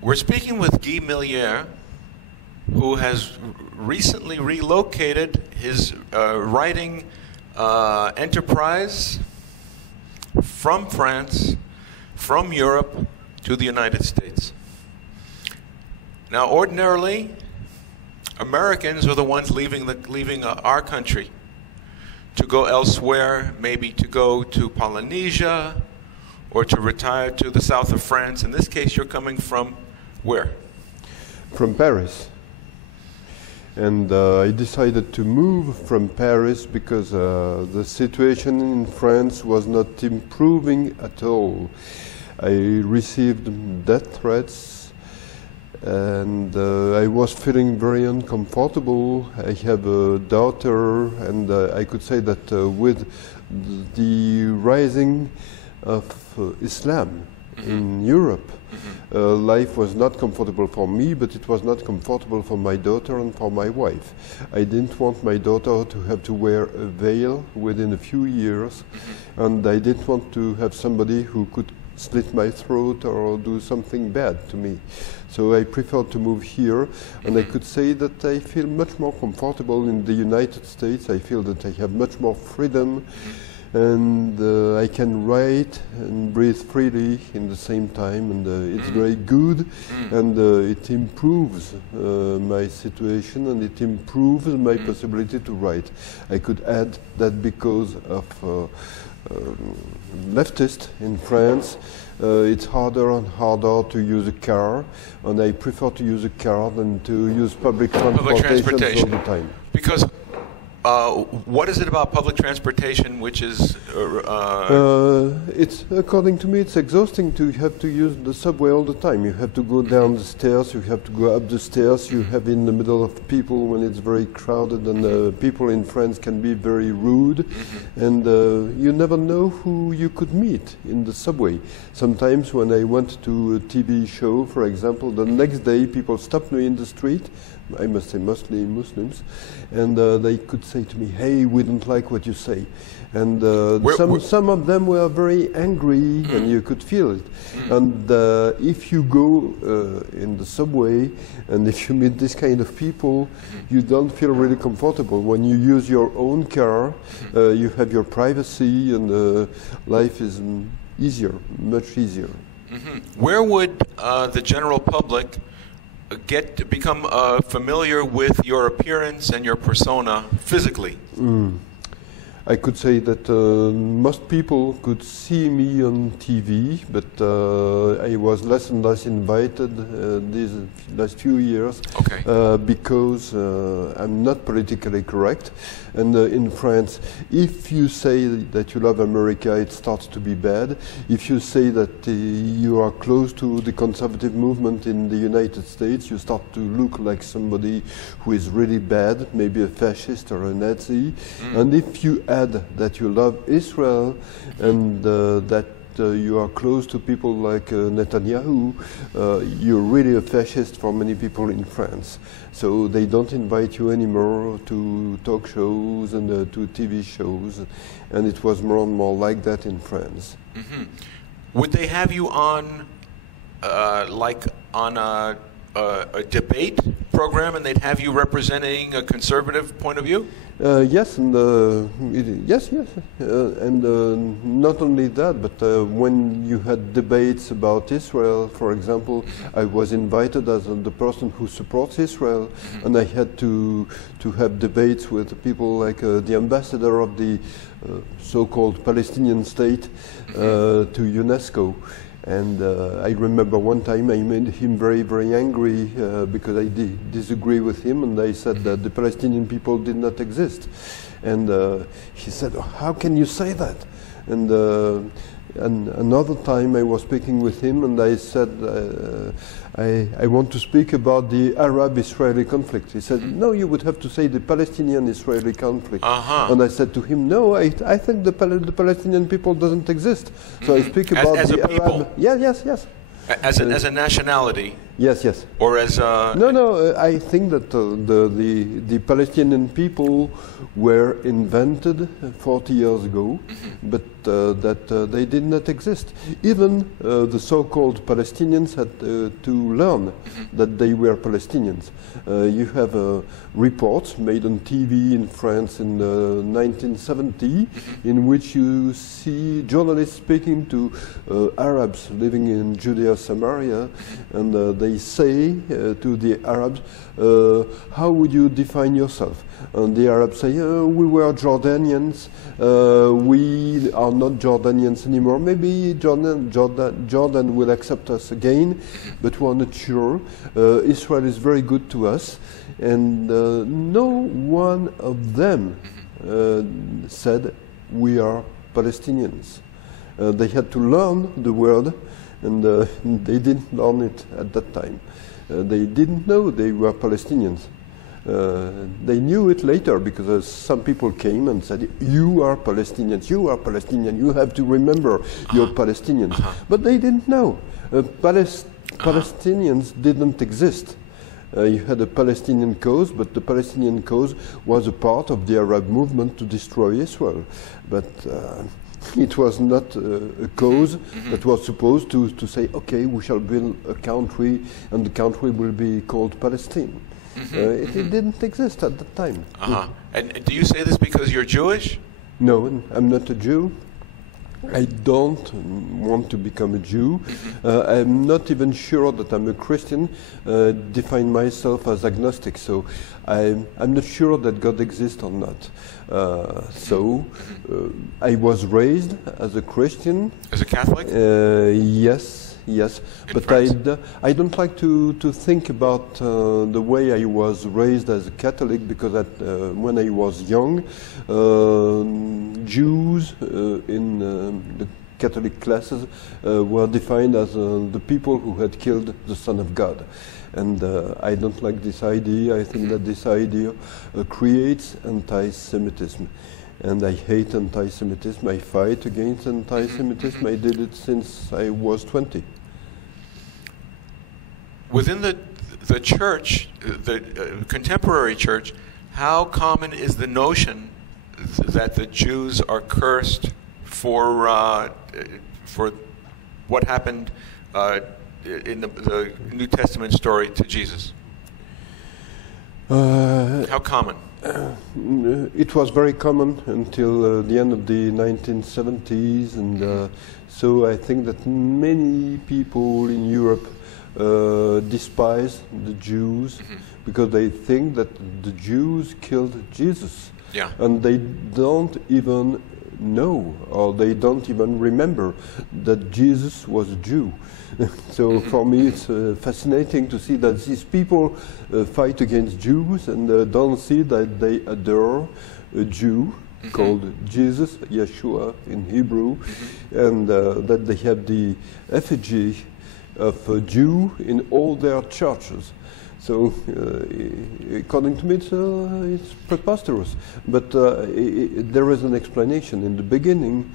We're speaking with Guy Milliere, who has recently relocated his writing enterprise from France, from Europe, to the United States. Now, ordinarily, Americans are the ones leaving our country to go elsewhere, maybe to go to Polynesia or to retire to the south of France. In this case, you're coming from where? From Paris. And I decided to move from Paris because the situation in France was not improving at all. I received death threats, and I was feeling very uncomfortable. I have a daughter, and I could say that with the rising of Islam in Europe, life was not comfortable for me, but it was not comfortable for my daughter and for my wife. I didn't want my daughter to have to wear a veil within a few years, and I didn't want to have somebody who could slit my throat or do something bad to me. So I preferred to move here, and I could say that I feel much more comfortable in the United States. I feel that I have much more freedom, and I can write and breathe freely in the same time, and it's very good, and it improves my situation, and it improves my possibility to write. I could add that because of leftist in France, it's harder and harder to use a car, and I prefer to use a car than to use public transportation all the time. Because what is it about public transportation which is... it's, according to me, it's exhausting to have to use the subway all the time. You have to go down the stairs, you have to go up the stairs, you have in the middle of people when it's very crowded, and people in France can be very rude, and you never know who you could meet in the subway. Sometimes when I went to a TV show, for example, the next day people stopped me in the street, I must say mostly Muslims, and they could say to me, "Hey, we don't like what you say." And some of them were very angry, and you could feel it. And if you go in the subway, and if you meet this kind of people, you don't feel really comfortable. When you use your own car, you have your privacy, and life is easier, much easier. Where would the general public become familiar with your appearance and your persona physically? I could say that most people could see me on TV, but I was less and less invited these last few years, because I'm not politically correct. And in France, if you say that you love America, it starts to be bad. If you say that you are close to the conservative movement in the United States, you start to look like somebody who is really bad, maybe a fascist or a Nazi. And if you add that you love Israel and that you are close to people like Netanyahu, you're really a fascist for many people in France. So they don't invite you anymore to talk shows and to TV shows, and it was more and more like that in France. Would they have you on, like on a debate program, and they'd have you representing a conservative point of view? Yes, and and not only that, but when you had debates about Israel, for example, I was invited as the person who supports Israel, and I had to have debates with people like the ambassador of the so-called Palestinian state to UNESCO. And I remember one time I made him very, very angry because I disagree with him, and I said that the Palestinian people did not exist. And he said, "How can you say that?" And another time I was speaking with him, and I said, I want to speak about the Arab-Israeli conflict. He said, "No, you would have to say the Palestinian-Israeli conflict." And I said to him, "No, I think the Palestinian people doesn't exist." So I speak about as the a people. Arab. Yes. As a nationality. Yes, yes. Or as No, I think that the Palestinian people were invented 40 years ago, but that they did not exist. Even the so-called Palestinians had to learn that they were Palestinians. You have reports made on TV in France in 1970, in which you see journalists speaking to Arabs living in Judea, Samaria, and they say to the Arabs, how would you define yourself? And the Arabs say, we were Jordanians, we are not Jordanians anymore. Maybe Jordan will accept us again, but we are not sure. Israel is very good to us. And no one of them said, we are Palestinians. They had to learn the word, and they didn't learn it at that time. They didn't know they were Palestinians. They knew it later because some people came and said, you are Palestinians, you are Palestinian, you have to remember you're Palestinians. But they didn't know. Palestinians didn't exist. You had a Palestinian cause, but the Palestinian cause was a part of the Arab movement to destroy Israel. But it was not a cause that was supposed to say, okay, we shall build a country and the country will be called Palestine. It didn't exist at that time. And do you say this because you're Jewish? No, I'm not a Jew. I don't want to become a Jew. I'm not even sure that I'm a Christian. Define myself as agnostic, so I'm not sure that God exists or not. I was raised as a Christian. As a Catholic? Yes, but France? I don't like to think about the way I was raised as a Catholic, because when I was young, Jews in the Catholic classes were defined as the people who had killed the Son of God. And I don't like this idea. I think that this idea creates anti-Semitism. And I hate anti-Semitism. I fight against anti-Semitism. I did it since I was 20. Within the church, the contemporary church, how common is the notion that the Jews are cursed for what happened in the New Testament story to Jesus? How common? It was very common until the end of the 1970s, and so I think that many people in Europe despise the Jews because they think that the Jews killed Jesus. Yeah. And they don't even know, or they don't even remember that Jesus was a Jew. So for me it's fascinating to see that these people fight against Jews and don't see that they adore a Jew called Jesus, Yeshua in Hebrew, and that they have the effigy of a Jew in all their churches. So, according to me, it's preposterous. But there is an explanation. In the beginning,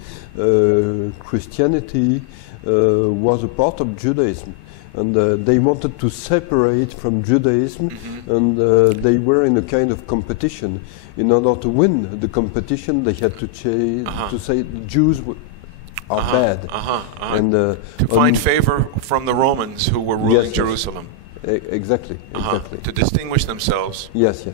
Christianity was a part of Judaism. And they wanted to separate from Judaism, and they were in a kind of competition. In order to win the competition, they had to say the Jews are bad. And to find favor from the Romans who were ruling Jerusalem. Exactly. To distinguish themselves. Yes.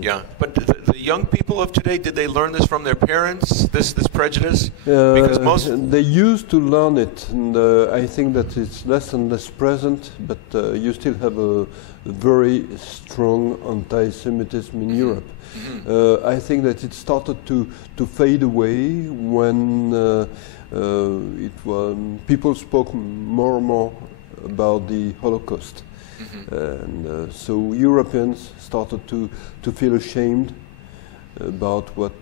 Yeah, but the young people of today, did they learn this from their parents, this prejudice? Because they used to learn it, and I think that it's less and less present, but you still have a very strong anti-Semitism in Europe. I think that it started to fade away when people spoke more and more about the Holocaust. And so Europeans started to feel ashamed about what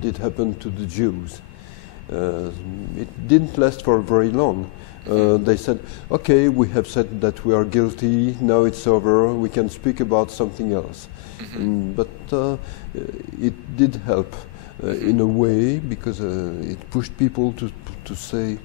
did happen to the Jews. It didn't last for very long. They said, okay, we have said that we are guilty, now it's over, we can speak about something else. But it did help. in a way, because it pushed people to say,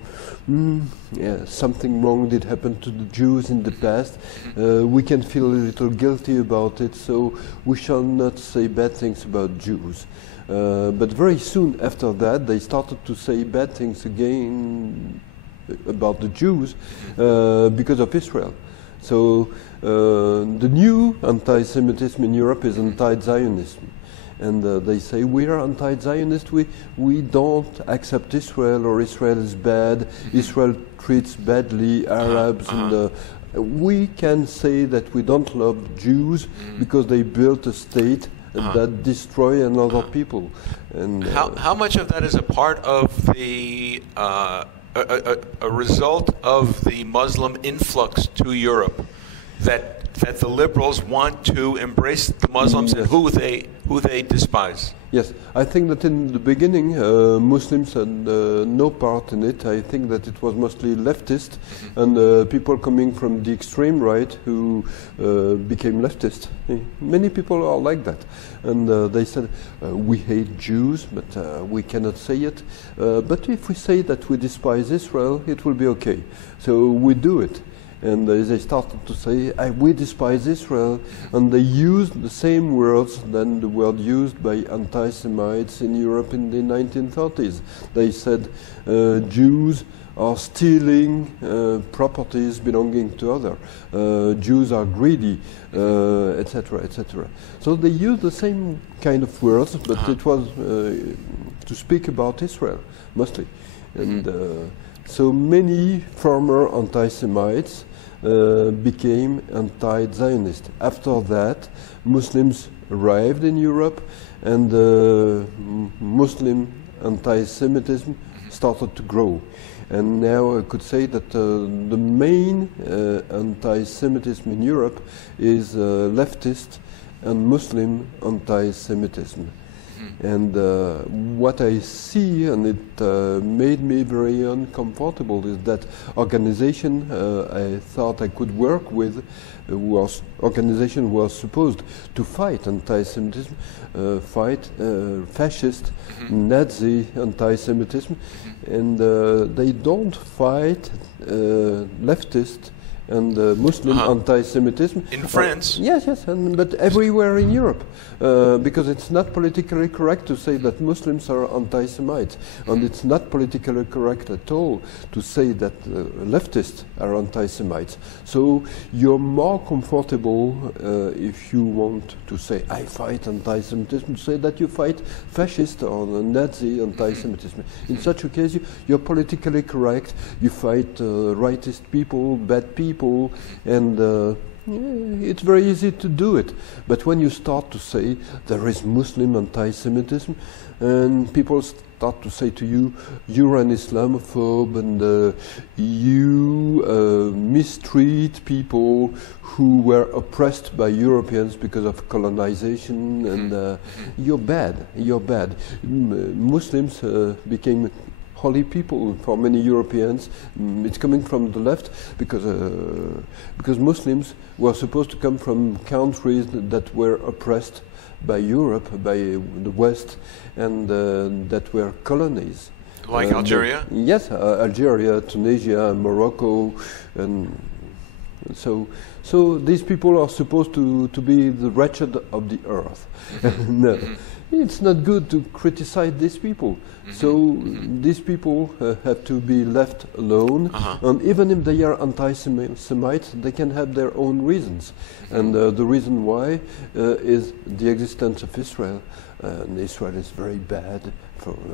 yeah, something wrong did happen to the Jews in the past. We can feel a little guilty about it, so we shall not say bad things about Jews. But very soon after that, they started to say bad things again about the Jews because of Israel. So the new anti-Semitism in Europe is anti-Zionism. And they say, we are anti-Zionist, we don't accept Israel, or Israel is bad, Israel treats badly Arabs, and we can say that we don't love Jews because they built a state that destroy another people. And how much of that is a part of the a result of the Muslim influx to Europe, that the liberals want to embrace the Muslims and who they despise? Yes, I think that in the beginning Muslims had no part in it. I think that it was mostly leftist and people coming from the extreme right who became leftist. Many people are like that, and they said, we hate Jews, but we cannot say it. But if we say that we despise Israel, it will be okay. So we do it. And they started to say, we despise Israel, and they used the same words than the word used by anti-Semites in Europe in the 1930s. They said Jews are stealing properties belonging to others. Jews are greedy, etc., etc. So they used the same kind of words, but it was to speak about Israel, mostly. And so many former anti-Semites became anti-Zionist. After that, Muslims arrived in Europe, and Muslim anti-Semitism started to grow. And now I could say that the main anti-Semitism in Europe is leftist and Muslim anti-Semitism. And what I see, and it made me very uncomfortable, is that organization I thought I could work with, organization was supposed to fight anti-Semitism, fight fascist, Nazi anti-Semitism, and they don't fight leftist and Muslim anti-Semitism. In France? Yes, but everywhere in Europe. Because it's not politically correct to say that Muslims are anti-Semites. And it's not politically correct at all to say that leftists are anti-Semites. So you're more comfortable if you want to say, I fight anti-Semitism, to say that you fight fascist or Nazi anti-Semitism. In such a case, you're politically correct, you fight rightist people, bad people, and it's very easy to do it. But when you start to say there is Muslim anti-Semitism, and people start to say to you, you're an Islamophobe, and you mistreat people who were oppressed by Europeans because of colonization, and you're bad. Muslims became holy people for many Europeans. It's coming from the left because Muslims were supposed to come from countries that were oppressed by Europe, by the West, and that were colonies. Like Algeria? Yes, Algeria, Tunisia, Morocco, and so these people are supposed to be the wretched of the earth. No. It's not good to criticize these people. So these people have to be left alone. And even if they are anti-Semites, they can have their own reasons. And the reason why is the existence of Israel. And Israel is very bad,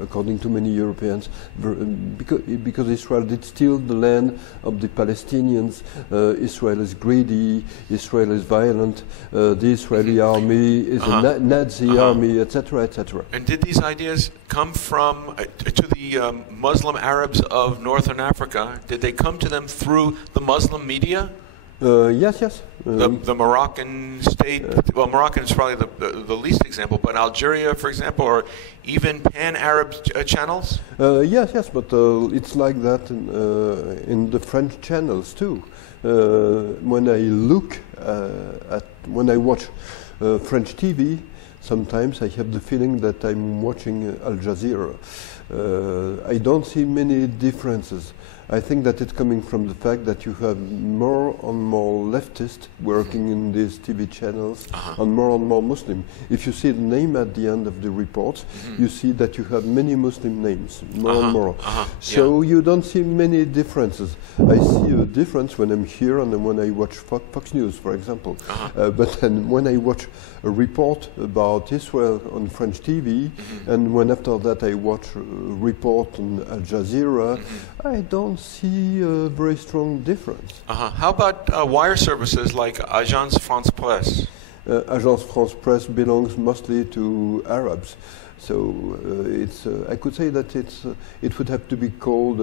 according to many Europeans, because Israel did steal the land of the Palestinians. Israel is greedy, Israel is violent, the Israeli army is a Nazi army, etc., etc. And did these ideas come from, to the Muslim Arabs of Northern Africa, did they come to them through the Muslim media? Yes. The Moroccan state, well, Moroccan is probably the least example, but Algeria, for example, or even pan-Arab channels? Yes, but it's like that in the French channels too. When I look when I watch French TV, sometimes I have the feeling that I'm watching Al Jazeera. I don't see many differences. I think that it's coming from the fact that you have more and more leftists working in these TV channels and more Muslim. If you see the name at the end of the reports, you see that you have many Muslim names, more and more. So you don't see many differences. I see a difference when I'm here and when I watch Fox News, for example. But then when I watch a report about Israel on French TV, and when after that I watch a report on Al Jazeera, I don't see a very strong difference. How about wire services like Agence France Presse? Agence France Presse belongs mostly to Arabs. So it's, I could say that it would have to be called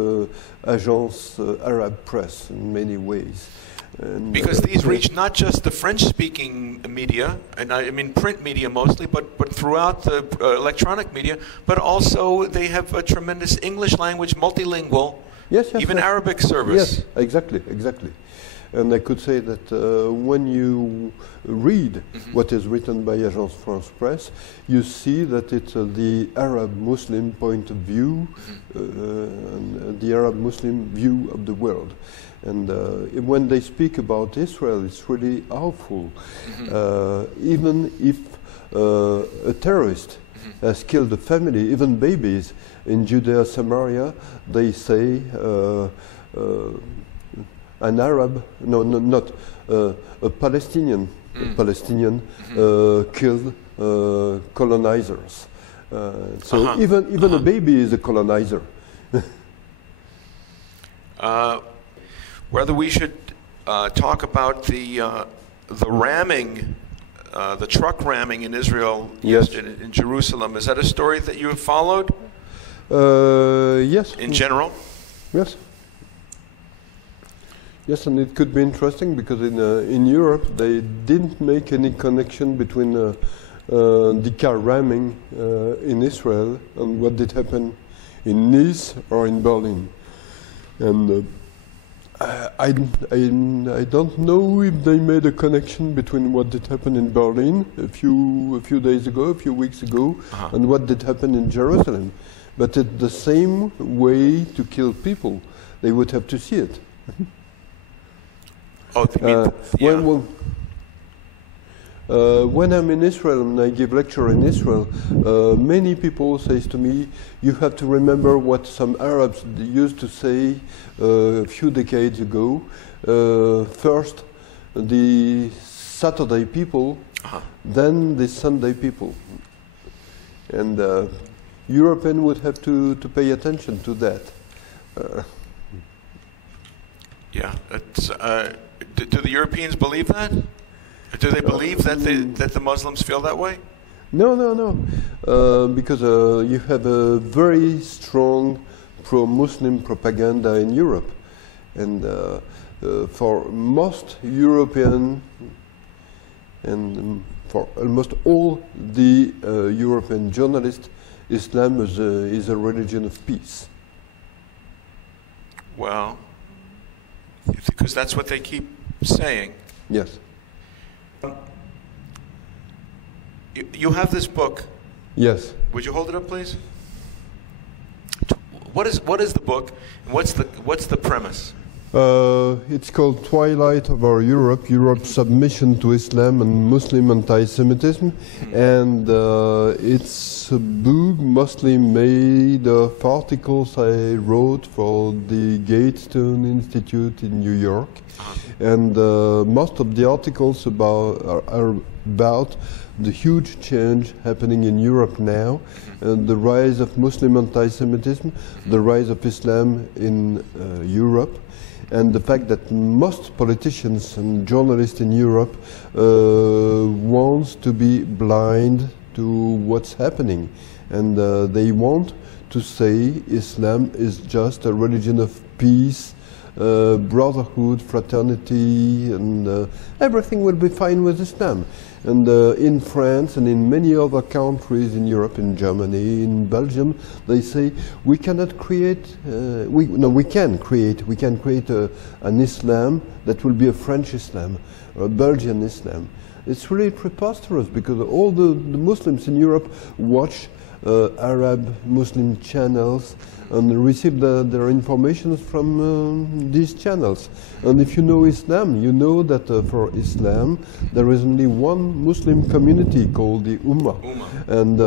Agence Arab Presse in many ways. And because these reach not just the French-speaking media, and I mean print media mostly, but throughout the electronic media, but also they have a tremendous English language, multilingual, even Arabic service. Yes, exactly. And I could say that when you read what is written by Agence France Presse, you see that it's the Arab Muslim point of view, and the Arab Muslim view of the world. And when they speak about Israel, it's really awful. Even if a terrorist has killed a family, even babies, in Judea, Samaria, they say an Arab, not a Palestinian, killed colonizers. So even a baby is a colonizer. Whether we should talk about the ramming, the truck ramming in Israel, in Jerusalem, is that a story that you have followed? Yes. In general? Yes. Yes, and it could be interesting because in Europe they didn't make any connection between the car ramming in Israel and what did happen in Nice or in Berlin. And I don't know if they made a connection between what did happen in Berlin a few days ago, a few weeks ago, and what did happen in Jerusalem. But it's the same way to kill people. They would have to see it. When I'm in Israel and I give lecture in Israel, many people say to me, you have to remember what some Arabs used to say a few decades ago. First, the Saturday people, then the Sunday people. And Europeans would have to pay attention to that. Do the Europeans believe that? Do they believe that the Muslims feel that way? No. Because you have a very strong pro-Muslim propaganda in Europe. And for most European and for almost all the European journalists, Islam is a religion of peace. Well, because that's what they keep saying. Yes. You have this book. Yes. Would you hold it up, please? What is the book, and what's the premise? It's called Twilight of Our Europe, Europe's Submission to Islam and Muslim Anti-Semitism, and it's a book mostly made of articles I wrote for the Gatestone Institute in New York, and most of the articles are about the huge change happening in Europe now, and the rise of Muslim anti-Semitism, the rise of Islam in Europe, and the fact that most politicians and journalists in Europe want to be blind to what's happening, and they want to say Islam is just a religion of peace, brotherhood, fraternity, and everything will be fine with Islam. And in France and in many other countries in Europe, in Germany, in Belgium, they say we cannot create. We can create an Islam that will be a French Islam or a Belgian Islam. It's really preposterous because all the Muslims in Europe watch Arab Muslim channels and receive their information from these channels. And if you know Islam, you know that for Islam there is only one Muslim community called the Ummah. And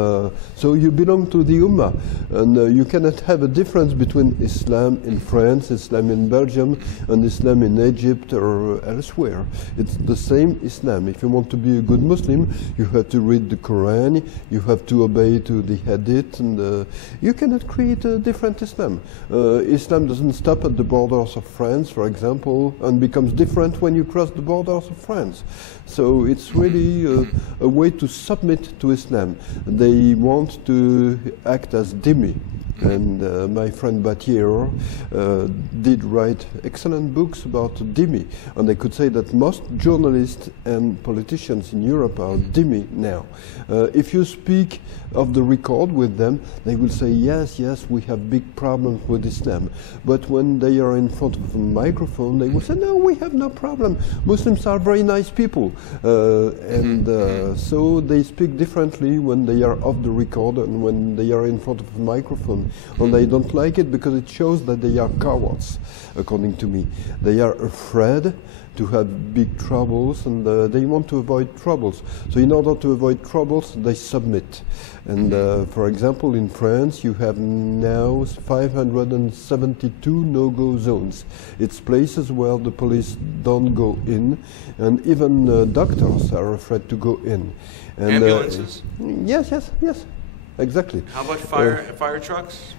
so you belong to the Ummah. And you cannot have a difference between Islam in France, Islam in Belgium, and Islam in Egypt or elsewhere. It's the same Islam. If you want to be a good Muslim, you have to read the Quran, you have to obey to the Hadith, and you cannot create a different Islam. Islam doesn't stop at the borders of France, for example, and becomes different when you cross the borders of France. So it's really a way to submit to Islam. They want to act as dhimmi. And my friend Milliere did write excellent books about dhimmi. And I could say that most journalists and politicians in Europe are dhimmi now. If you speak of the record with them, they will say, yes, yes, we have big problems with Islam. But when they are in front of a microphone, they will say, no, we have no problem. Muslims are very nice people. So they speak differently when they are off the record and when they are in front of a microphone. And I don't like it because it shows that they are cowards, according to me. They are afraid to have big troubles, and they want to avoid troubles. So in order to avoid troubles, they submit. And for example, in France, you have now 572 no-go zones. It's places where the police don't go in, and even doctors are afraid to go in. And, ambulances? Yes, yes, yes. Exactly. How about fire trucks?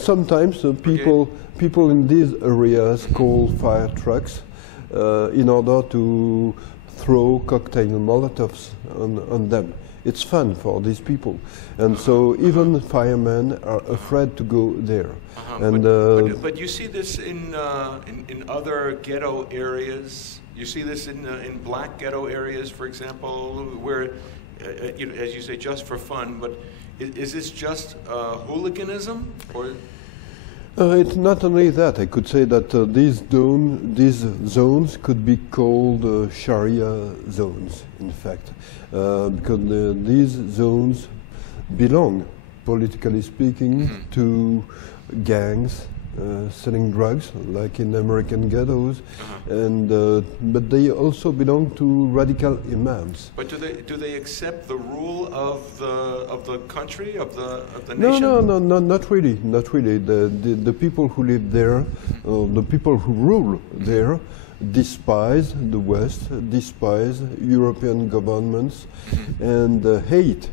Sometimes people in these areas call fire trucks in order to throw cocktail Molotovs on them. It's fun for these people, and so even firemen are afraid to go there. And but you see this in other ghetto areas. You see this in black ghetto areas, for example, where, as you say, just for fun. But is this just hooliganism, or? It's not only that. I could say that these zones could be called Sharia zones, in fact, because these zones belong, politically speaking, to gangs selling drugs, like in American ghettos, and but they also belong to radical imams. But do they accept the rule of the country, of the No, nation? no, not really, not really. The people who live there, the people who rule there, despise the West, despise European governments, and hate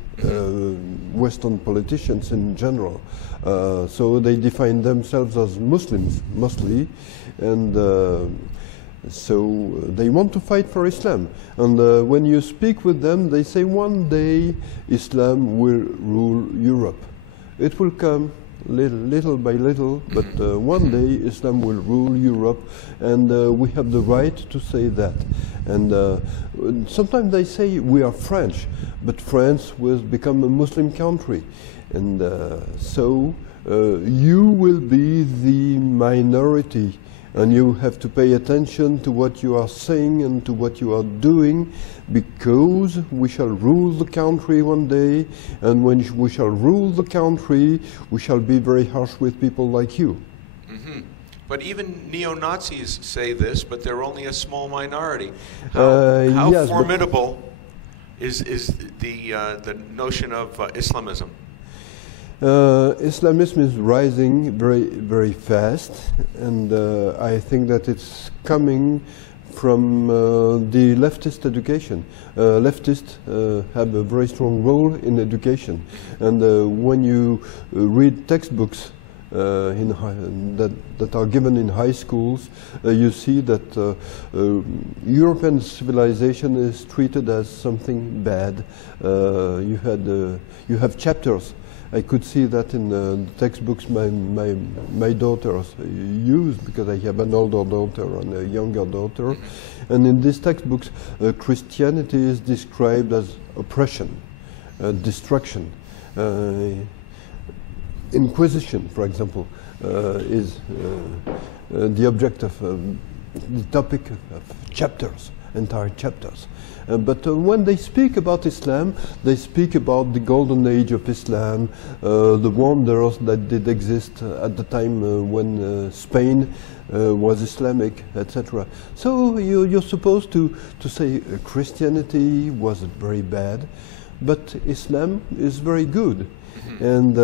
Western politicians in general. So they define themselves as Muslims mostly, and so they want to fight for Islam. And when you speak with them, they say one day Islam will rule Europe. It will come little by little, but one day Islam will rule Europe, and we have the right to say that. And sometimes they say we are French, but France will become a Muslim country. And so you will be the minority, and you have to pay attention to what you are saying and to what you are doing, because we shall rule the country one day, and when we shall rule the country, we shall be very harsh with people like you. But even neo-Nazis say this, but they're only a small minority. How yes, formidable is the notion of Islamism? Islamism is rising very, very fast, and I think that it's coming from the leftist education. Leftists have a very strong role in education, and when you read textbooks that are given in high schools, you see that European civilization is treated as something bad. You have chapters. I could see that in the textbooks my daughters use, because I have an older daughter and a younger daughter. And in these textbooks, Christianity is described as oppression, destruction. Inquisition, for example, is the object of the topic of chapters. entire chapters. But when they speak about Islam, they speak about the golden age of Islam, the wonders that did exist at the time when Spain was Islamic, etc. So you're supposed to say Christianity was very bad, but Islam is very good. And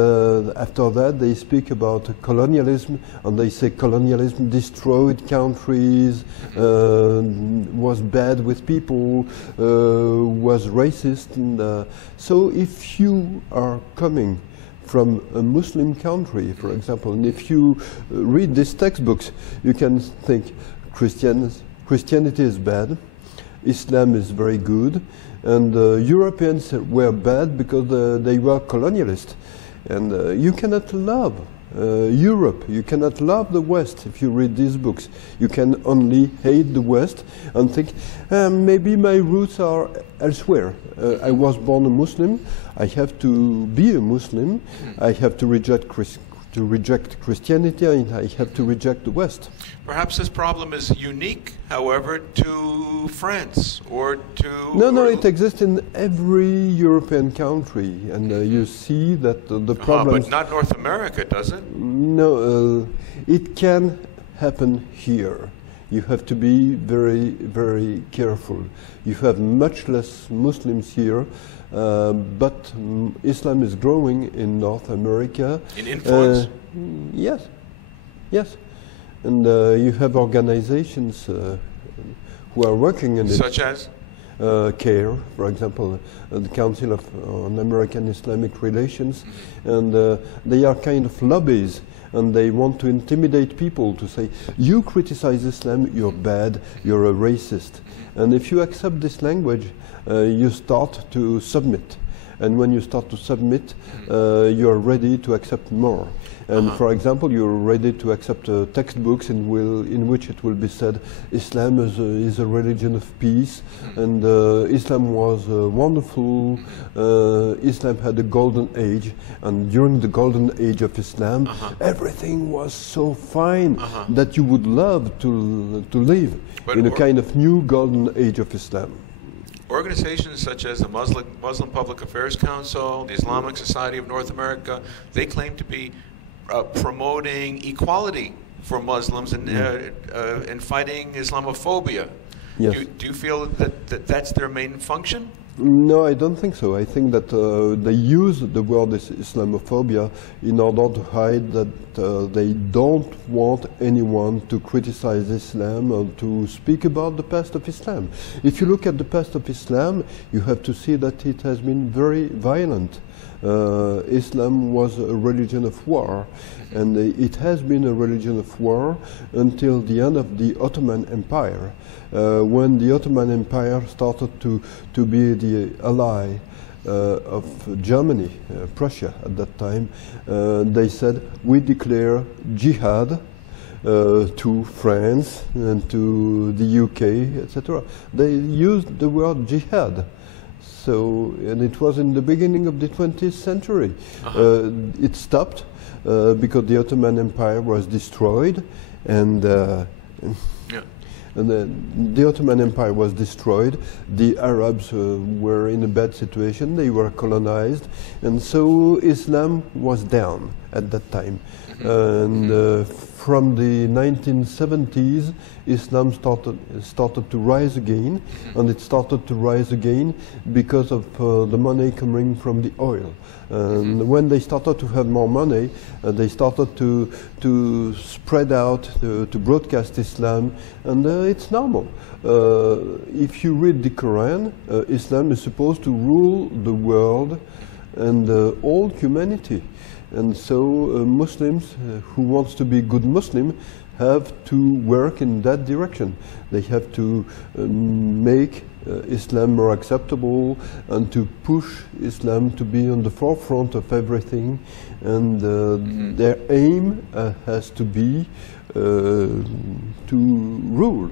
after that, they speak about colonialism, and they say colonialism destroyed countries, was bad with people, was racist. And so if you are coming from a Muslim country, for example, and if you read these textbooks, you can think Christianity is bad, Islam is very good, and Europeans were bad because they were colonialists. And you cannot love Europe, you cannot love the West if you read these books. You can only hate the West and think, maybe my roots are elsewhere. I was born a Muslim, I have to be a Muslim, I have to reject Christianity, and I have to reject the West. Perhaps this problem is unique, however, to France or to... No, it exists in every European country, and you see that the problem... But not North America, does it? No, it can happen here. You have to be very, very careful. You have much less Muslims here, but Islam is growing in North America. In influence? Yes. And you have organizations who are working in it. Such as? CARE, for example, the Council on American Islamic Relations, and they are kind of lobbies, and they want to intimidate people to say, you criticize Islam, you're bad, you're a racist. And if you accept this language, you start to submit. And when you start to submit, you're ready to accept more. And for example, you're ready to accept textbooks in which it will be said Islam is a religion of peace, and Islam was wonderful. Islam had a golden age, and during the golden age of Islam, everything was so fine that you would love to live in a kind of new golden age of Islam. Organizations such as the Muslim Public Affairs Council, the Islamic Society of North America, they claim to be promoting equality for Muslims and fighting Islamophobia. Yes. Do you feel that that's their main function? No, I don't think so. I think that they use the word Islamophobia in order to hide that they don't want anyone to criticize Islam or to speak about the past of Islam. If you look at the past of Islam, you have to see that it has been very violent. Islam was a religion of war, and it has been a religion of war until the end of the Ottoman Empire. When the Ottoman Empire started to be the ally of Germany, Prussia at that time, they said, we declare jihad to France and to the UK, etc. They used the word jihad. So, and it was in the beginning of the 20th century. It stopped because the Ottoman Empire was destroyed, and the Ottoman Empire was destroyed. The Arabs were in a bad situation. They were colonized, and so Islam was down at that time. And from the 1970s, Islam started to rise again, and it started to rise again because of the money coming from the oil. And when they started to have more money, they started to spread out, to broadcast Islam, and it's normal. If you read the Quran, Islam is supposed to rule the world and all humanity. And so Muslims who wants to be good Muslim have to work in that direction. They have to make Islam more acceptable and to push Islam to be on the forefront of everything. And their aim has to be to rule.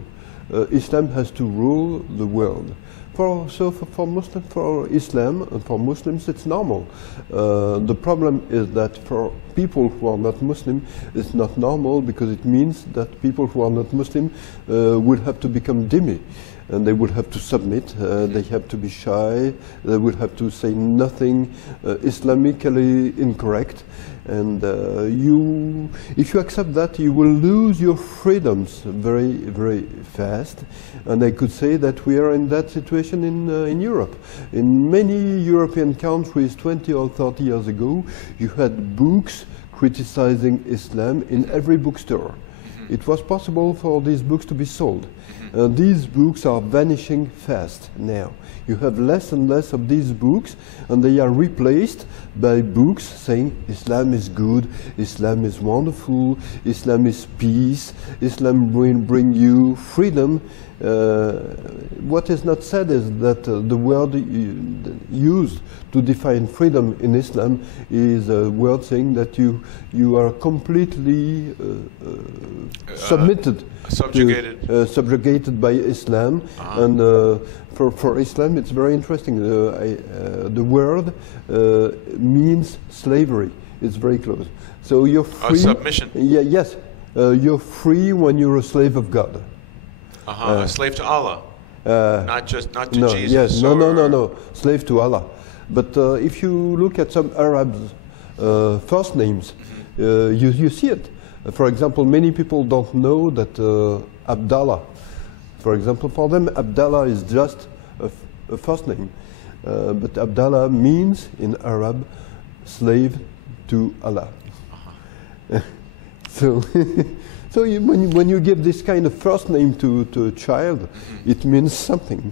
Islam has to rule the world. For Islam and for Muslims, it's normal. The problem is that for people who are not Muslim, it's not normal, because it means that people who are not Muslim will have to become dhimmi. and they will have to submit. They have to be shy. They will have to say nothing Islamically incorrect. And if you accept that, you will lose your freedoms very, very fast. And I could say that we are in that situation in Europe. In many European countries 20 or 30 years ago, you had books criticizing Islam in every bookstore. It was possible for these books to be sold. These books are vanishing fast now. You have less and less of these books, and they are replaced by books saying Islam is good, Islam is wonderful, Islam is peace, Islam will bring you freedom. What is not said is that the word used to define freedom in Islam is a word saying that you are completely subjugated by Islam. And for Islam it's very interesting. The word means slavery. It's very close. So you're free. Submission. Yeah, yes. You're free when you're a slave of God. A slave to Allah, not to no, Jesus. Yes, no, slave to Allah. But if you look at some Arabs' first names, you see it. For example, many people don't know that Abdallah, for example, for them Abdallah is just a first name. But Abdallah means in Arab slave to Allah. So. So when you give this kind of first name to a child, it means something.